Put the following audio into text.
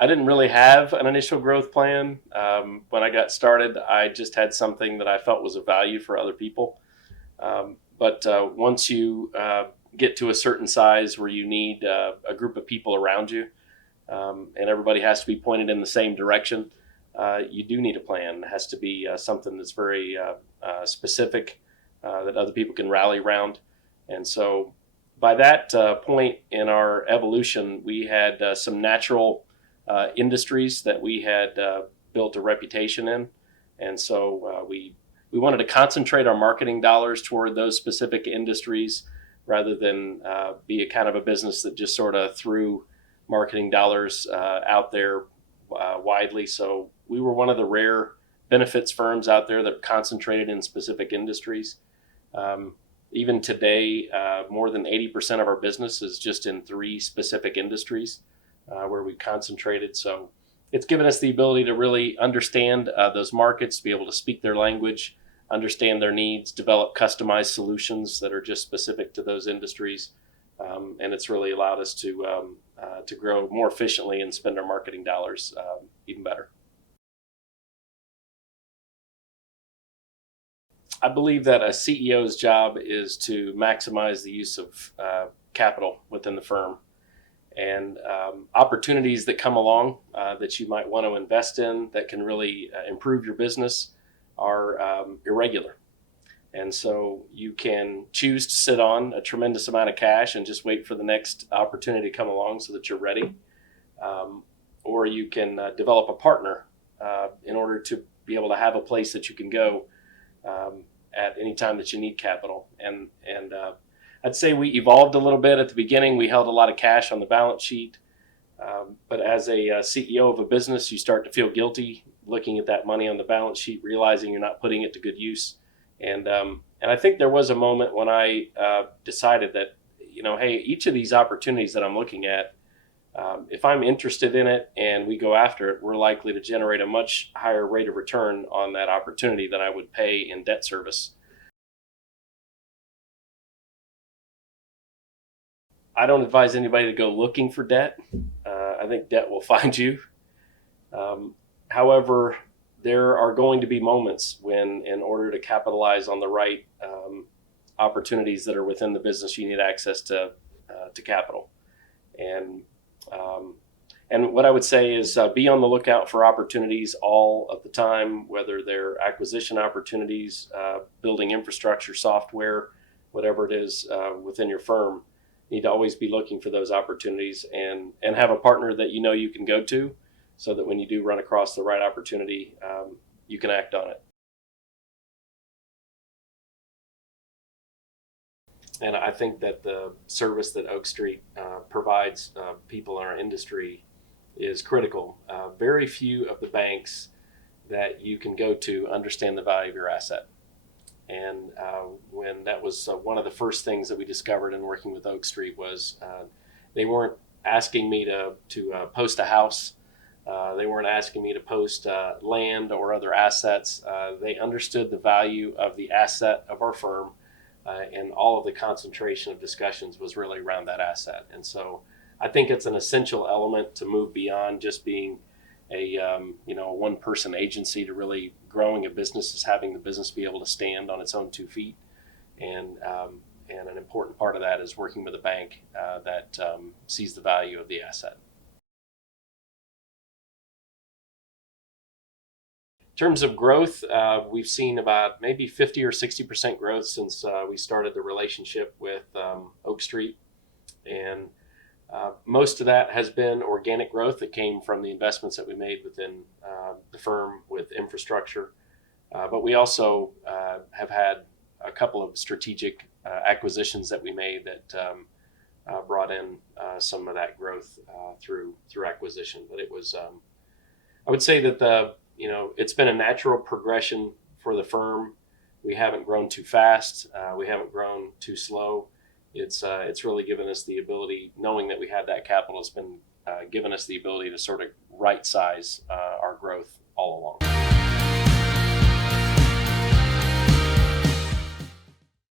I didn't really have an initial growth plan. When I got started, I just had something that I felt was of value for other people. But once you get to a certain size where you need a group of people around you, and everybody has to be pointed in the same direction, you do need a plan. It has to be something that's very specific that other people can rally around. And so by that point in our evolution, we had some natural industries that we had built a reputation in. And so we wanted to concentrate our marketing dollars toward those specific industries rather than be a kind of a business that just sort of threw marketing dollars out there widely. So we were one of the rare benefits firms out there that concentrated in specific industries. Even today, more than 80% of our business is just in three specific industries where we concentrated. So it's given us the ability to really understand those markets, to be able to speak their language, understand their needs, develop customized solutions that are just specific to those industries. And it's really allowed us to grow more efficiently and spend our marketing dollars even better. I believe that a CEO's job is to maximize the use of capital within the firm, and opportunities that come along that you might want to invest in that can really improve your business are irregular. And so you can choose to sit on a tremendous amount of cash and just wait for the next opportunity to come along so that you're ready. Or you can develop a partner in order to be able to have a place that you can go at any time that you need capital. And I'd say we evolved a little bit. At the beginning, we held a lot of cash on the balance sheet. But as a CEO of a business, you start to feel guilty looking at that money on the balance sheet, realizing you're not putting it to good use. And I think there was a moment when I decided that, hey, each of these opportunities that I'm looking at, if I'm interested in it and we go after it, we're likely to generate a much higher rate of return on that opportunity than I would pay in debt service. I don't advise anybody to go looking for debt. I think debt will find you. However, there are going to be moments when, in order to capitalize on the right opportunities that are within the business, you need access to capital. And and what I would say is be on the lookout for opportunities all of the time, whether they're acquisition opportunities, building infrastructure, software, whatever it is within your firm. You need to always be looking for those opportunities and have a partner that you can go to so that when you do run across the right opportunity, you can act on it. And I think that the service that Oak Street provides people in our industry is critical. Very few of the banks that you can go to understand the value of your asset. And when that was one of the first things that we discovered in working with Oak Street was they weren't asking me to post a house. They weren't asking me to post land or other assets. They understood the value of the asset of our firm, and all of the concentration of discussions was really around that asset. And so I think it's an essential element to move beyond just being a one person agency to really growing a business, is having the business be able to stand on its own 2 feet. And an important part of that is working with a bank that sees the value of the asset. In terms of growth, we've seen about maybe 50 or 60% growth since we started the relationship with Oak Street. And most of that has been organic growth that came from the investments that we made within the firm with infrastructure. But we also have had a couple of strategic acquisitions that we made that brought in some of that growth through acquisition. But it was, I would say that it's been a natural progression for the firm. We haven't grown too fast. We haven't grown too slow. It's really given us the ability, knowing that we had that capital, has been given us the ability to sort of right size our growth all along.